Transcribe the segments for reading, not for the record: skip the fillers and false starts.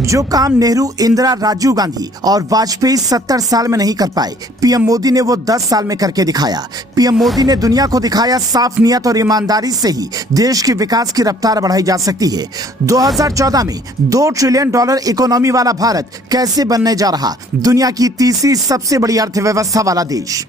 जो काम नेहरू, इंदिरा, राजीव गांधी और वाजपेयी 70 साल में नहीं कर पाए, पीएम मोदी ने वो 10 साल में करके दिखाया। पीएम मोदी ने दुनिया को दिखाया साफ नियत और ईमानदारी से ही देश के विकास की रफ्तार बढ़ाई जा सकती है। 2014 में $2 ट्रिलियन इकोनॉमी वाला भारत कैसे बनने जा रहा, दुनिया की तीसरी सबसे बड़ी अर्थव्यवस्था वाला देश।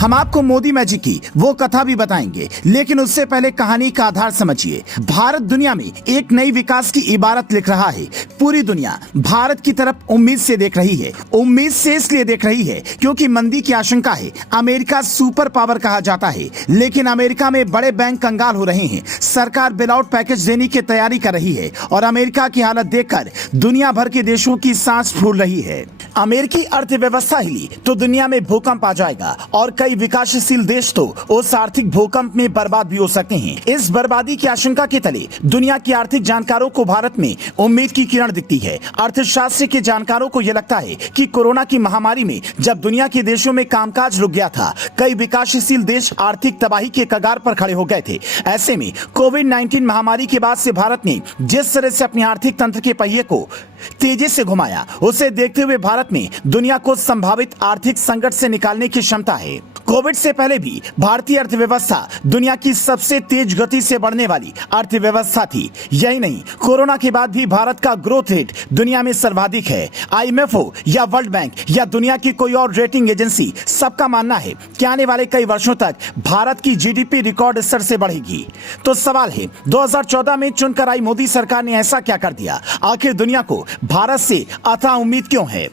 हम आपको मोदी मैजिक की वो कथा भी बताएंगे, लेकिन उससे पहले कहानी का आधार समझिए। भारत दुनिया में एक नई विकास की इबारत लिख रहा है। पूरी दुनिया भारत की तरफ उम्मीद से देख रही है। उम्मीद से इसलिए देख रही है क्योंकि मंदी की आशंका है। अमेरिका सुपर पावर कहा जाता है, लेकिन अमेरिका में बड़े बैंक कंगाल हो रहे हैं। सरकार बेल आउट पैकेज देने की तैयारी कर रही है और अमेरिका की हालत देखकर दुनिया भर के देशों की सांस फूल रही है। अमेरिकी अर्थव्यवस्था हिली तो दुनिया में भूकंप आ जाएगा और कई विकासशील देश तो उस आर्थिक भूकंप में बर्बाद भी हो सकते हैं। इस बर्बादी की आशंका के तले दुनिया के आर्थिक जानकारों को भारत में उम्मीद की किरण दिखती है। अर्थशास्त्र के जानकारों को यह लगता है कि कोरोना की महामारी में जब दुनिया के देशों में कामकाज रुक गया था, कई विकासशील देश आर्थिक तबाही के कगार पर खड़े हो गए थे। ऐसे में कोविड-19 महामारी के बाद से भारत ने जिस तरह से अपने आर्थिक तंत्र के पहिए को तेजी से घुमाया, उसे देखते हुए भारत में दुनिया को संभावित आर्थिक संकट से निकालने की क्षमता है। कोविड से पहले भी भारतीय अर्थव्यवस्था दुनिया की सबसे तेज गति से बढ़ने वाली अर्थव्यवस्था थी। यही नहीं, कोरोना के बाद भी भारत का ग्रोथ रेट दुनिया में सर्वाधिक है। IMF हो या वर्ल्ड बैंक या दुनिया की कोई और रेटिंग एजेंसी, सबका मानना है कि आने वाले कई वर्षों तक भारत की GDP रिकॉर्ड स्तर से बढ़ेगी। तो सवाल है, 2014 में चुनकर आई मोदी सरकार ने ऐसा क्या कर दिया? आखिर दुनिया को भारत से अथाह उम्मीद क्यों है?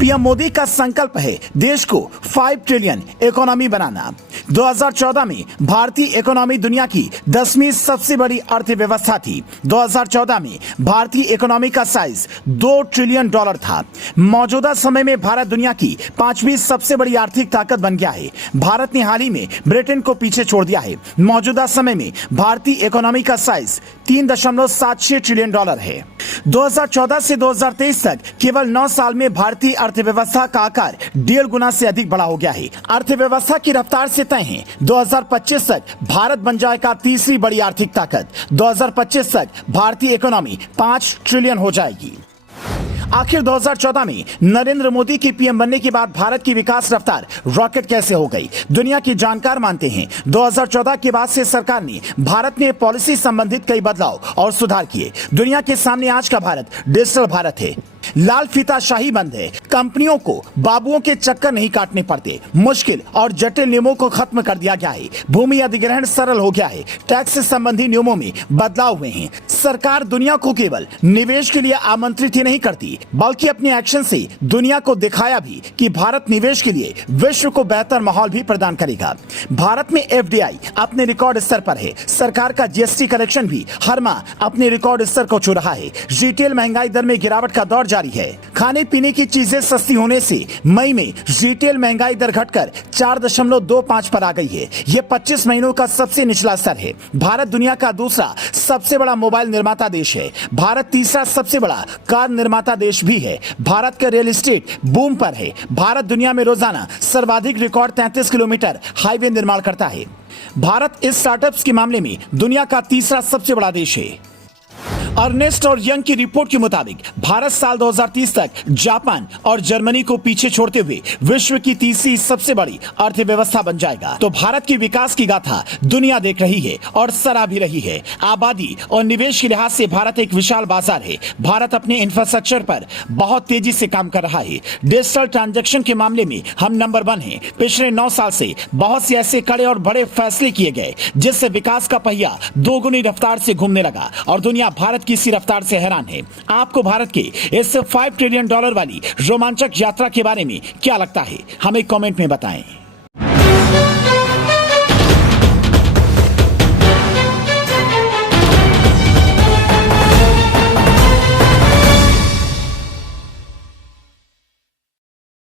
पीएम मोदी का संकल्प है देश को 5 ट्रिलियन इकोनॉमी बनाना। 2014 में भारतीय इकोनॉमी दुनिया की 10वीं सबसे बड़ी अर्थव्यवस्था थी। 2014 में भारतीय इकोनॉमी का साइज $2 ट्रिलियन था। मौजूदा समय में भारत दुनिया की 5वीं सबसे बड़ी आर्थिक ताकत बन गया है। भारत ने हाल ही में ब्रिटेन को पीछे छोड़ दिया है। मौजूदा समय में भारतीय इकोनॉमी का साइज $3.76 ट्रिलियन है। 2014 से 2023 तक केवल 9 साल में भारतीय अर्थव्यवस्था का आकार 1.5 गुना से अधिक बड़ा हो गया है। अर्थव्यवस्था की रफ्तार से तय है 2025 तक भारत बन जाएगा तीसरी बड़ी आर्थिक ताकत। 2025 तक भारतीय इकोनॉमी 5 ट्रिलियन हो जाएगी। आखिर 2014 में नरेंद्र मोदी के पीएम बनने के बाद भारत की विकास रफ्तार रॉकेट कैसे हो गई? दुनिया के जानकार मानते हैं 2014 के बाद से सरकार ने भारत में पॉलिसी संबंधित कई बदलाव और सुधार किए। दुनिया के सामने आज का भारत डिजिटल भारत है। लाल फीताशाही बंद है। कंपनियों को बाबुओं के चक्कर नहीं काटने पड़ते। मुश्किल और जटिल नियमों को खत्म कर दिया गया है। भूमि अधिग्रहण सरल हो गया है। टैक्स संबंधी नियमों में बदलाव हुए हैं। सरकार दुनिया को केवल निवेश के लिए आमंत्रित ही नहीं करती, बल्कि अपने एक्शन से दुनिया को दिखाया भी कि भारत निवेश के लिए विश्व को बेहतर माहौल भी प्रदान करेगा। भारत में FDI अपने रिकॉर्ड स्तर पर है। सरकार का GST कलेक्शन भी हर माह अपने रिकॉर्ड स्तर को छू रहा है। रिटेल महंगाई दर में गिरावट का दौर जारी है। खाने पीने की चीजें सस्ती होने से मई में रिटेल महंगाई दर घटकर 4.25 पर आ गई है। यह 25 महीनों का सबसे निचला स्तर है। भारत दुनिया का दूसरा सबसे बड़ा मोबाइल निर्माता देश है। भारत तीसरा सबसे बड़ा कार निर्माता देश भी है। भारत का रियल एस्टेट बूम पर है। भारत दुनिया में रोजाना सर्वाधिक रिकॉर्ड 33 किलोमीटर हाईवे निर्माण करता है। भारत इस स्टार्टअप्स के मामले में दुनिया का तीसरा सबसे बड़ा देश है। अर्नेस्ट और यंग की रिपोर्ट के मुताबिक भारत साल 2030 तक जापान और जर्मनी को पीछे छोड़ते हुए विश्व की तीसरी सबसे बड़ी अर्थव्यवस्था बन जाएगा। तो भारत की विकास की गाथा दुनिया देख रही है और सराह भी रही है। आबादी और निवेश के लिहाज से भारत एक विशाल बाजार है। भारत अपने इंफ्रास्ट्रक्चर पर बहुत तेजी से काम कर रहा है। डिजिटल ट्रांजैक्शन के मामले में हम नंबर 1 हैं। पिछले 9 साल से बहुत से ऐसे कड़े और बड़े फैसले किए गए जिससे विकास का पहिया 2 गुनी रफ्तार से घूमने लगा और दुनिया भारत की इसी रफ्तार से हैरान है। आपको भारत के इस $5 ट्रिलियन वाली रोमांचक यात्रा के बारे में क्या लगता है? हमें कमेंट में बताएं।